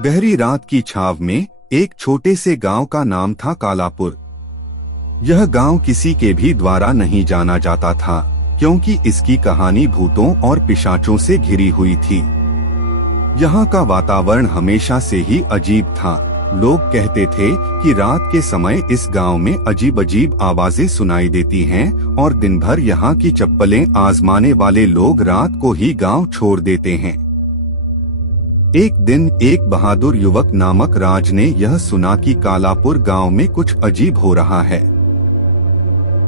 गहरी रात की छाव में एक छोटे से गांव का नाम था कालापुर। यह गांव किसी के भी द्वारा नहीं जाना जाता था, क्योंकि इसकी कहानी भूतों और पिशाचों से घिरी हुई थी। यहाँ का वातावरण हमेशा से ही अजीब था। लोग कहते थे कि रात के समय इस गांव में अजीब अजीब आवाजें सुनाई देती हैं और दिन भर यहाँ की चप्पलें आजमाने वाले लोग रात को ही गांव छोड़ देते हैं। एक दिन एक बहादुर युवक नामक राज ने यह सुना कि कालापुर गांव में कुछ अजीब हो रहा है।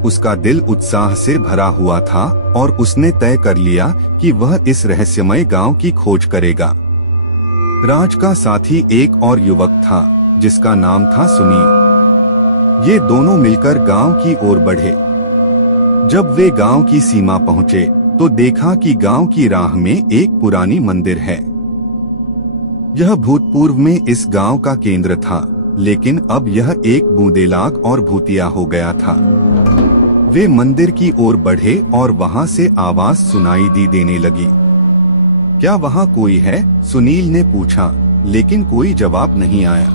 उसका दिल उत्साह से भरा हुआ था और उसने तय कर लिया कि वह इस रहस्यमय गांव की खोज करेगा। राज का साथी एक और युवक था जिसका नाम था सुनील। ये दोनों मिलकर गांव की ओर बढ़े। जब वे गांव की सीमा पहुंचे तो देखा कि गांव की राह में एक पुरानी मंदिर है। यह भूतपूर्व में इस गांव का केंद्र था, लेकिन अब यह एक बूंदेलाग और भूतिया हो गया था। वे मंदिर की ओर बढ़े और वहां से आवाज सुनाई देने लगी। क्या वहां कोई है? सुनील ने पूछा, लेकिन कोई जवाब नहीं आया।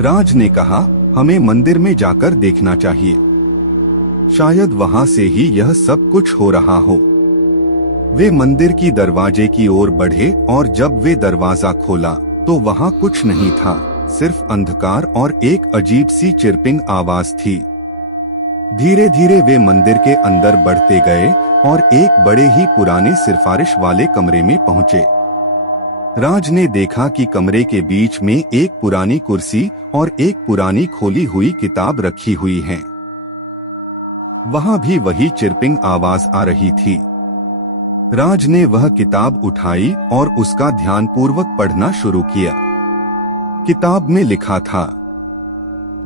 राज ने कहा, हमें मंदिर में जाकर देखना चाहिए। शायद वहां से ही यह सब कुछ हो रहा हो। वे मंदिर की दरवाजे की ओर बढ़े और जब वे दरवाजा खोला तो वहां कुछ नहीं था, सिर्फ अंधकार और एक अजीब सी चिरपिंग आवाज थी। धीरे धीरे वे मंदिर के अंदर बढ़ते गए और एक बड़े ही पुराने सिफारिश वाले कमरे में पहुंचे। राज ने देखा कि कमरे के बीच में एक पुरानी कुर्सी और एक पुरानी खोली हुई किताब रखी हुई है। वहां भी वही चिरपिंग आवाज आ रही थी। राज ने वह किताब उठाई और उसका ध्यानपूर्वक पढ़ना शुरू किया। किताब में लिखा था,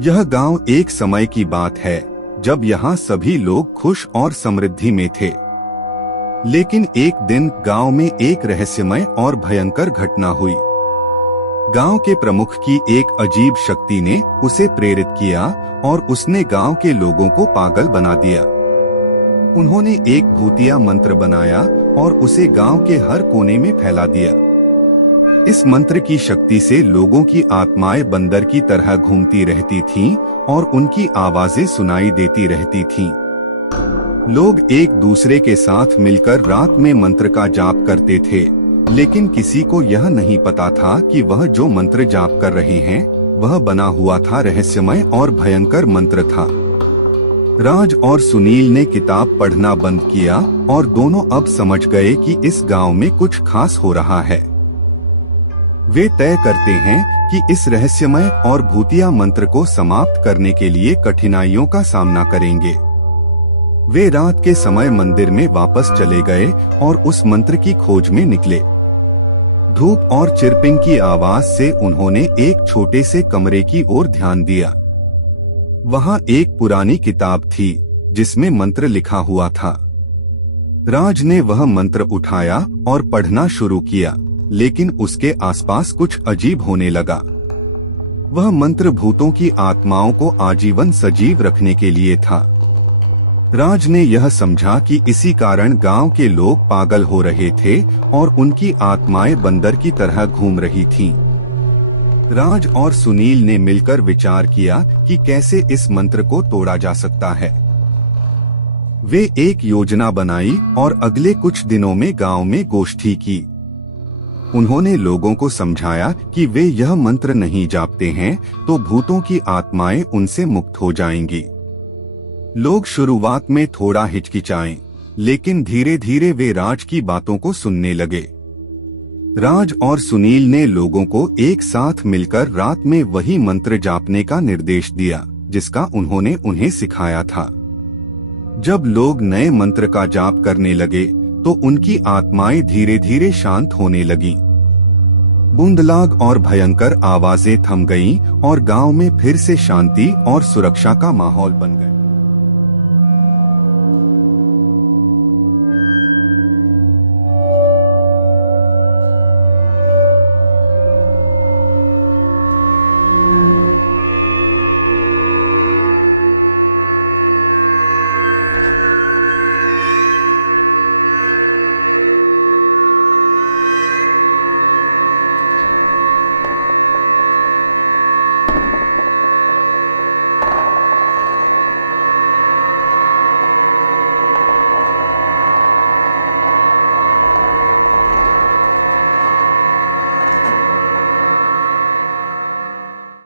यह गांव एक समय की बात है जब यहाँ सभी लोग खुश और समृद्धि में थे। लेकिन एक दिन गांव में एक रहस्यमय और भयंकर घटना हुई। गांव के प्रमुख की एक अजीब शक्ति ने उसे प्रेरित किया और उसने गांव के लोगों को पागल बना दिया। उन्होंने एक भूतिया मंत्र बनाया और उसे गांव के हर कोने में फैला दिया। इस मंत्र की शक्ति से लोगों की आत्माएं बंदर की तरह घूमती रहती थीं और उनकी आवाजें सुनाई देती रहती थीं। लोग एक दूसरे के साथ मिलकर रात में मंत्र का जाप करते थे, लेकिन किसी को यह नहीं पता था कि वह जो मंत्र जाप कर रहे हैं वह बना हुआ था रहस्यमय और भयंकर मंत्र था। राज और सुनील ने किताब पढ़ना बंद किया और दोनों अब समझ गए कि इस गांव में कुछ खास हो रहा है। वे तय करते हैं कि इस रहस्यमय और भूतिया मंत्र को समाप्त करने के लिए कठिनाइयों का सामना करेंगे। वे रात के समय मंदिर में वापस चले गए और उस मंत्र की खोज में निकले। धूप और चिरपिंग की आवाज से उन्होंने एक छोटे से कमरे की ओर ध्यान दिया। वहां एक पुरानी किताब थी जिसमें मंत्र लिखा हुआ था। राज ने वह मंत्र उठाया और पढ़ना शुरू किया, लेकिन उसके आसपास कुछ अजीब होने लगा। वह मंत्र भूतों की आत्माओं को आजीवन सजीव रखने के लिए था। राज ने यह समझा कि इसी कारण गांव के लोग पागल हो रहे थे और उनकी आत्माएं बंदर की तरह घूम रही थीं। राज और सुनील ने मिलकर विचार किया कि कैसे इस मंत्र को तोड़ा जा सकता है। वे एक योजना बनाई और अगले कुछ दिनों में गांव में गोष्ठी की। उन्होंने लोगों को समझाया कि वे यह मंत्र नहीं जापते हैं तो भूतों की आत्माएं उनसे मुक्त हो जाएंगी। लोग शुरुआत में थोड़ा हिचकिचाए, लेकिन धीरे धीरे वे राज की बातों को सुनने लगे। राज और सुनील ने लोगों को एक साथ मिलकर रात में वही मंत्र जापने का निर्देश दिया जिसका उन्होंने उन्हें सिखाया था। जब लोग नए मंत्र का जाप करने लगे तो उनकी आत्माएं धीरे धीरे शांत होने लगीं। बूंदलाग और भयंकर आवाजें थम गईं और गांव में फिर से शांति और सुरक्षा का माहौल बन गया।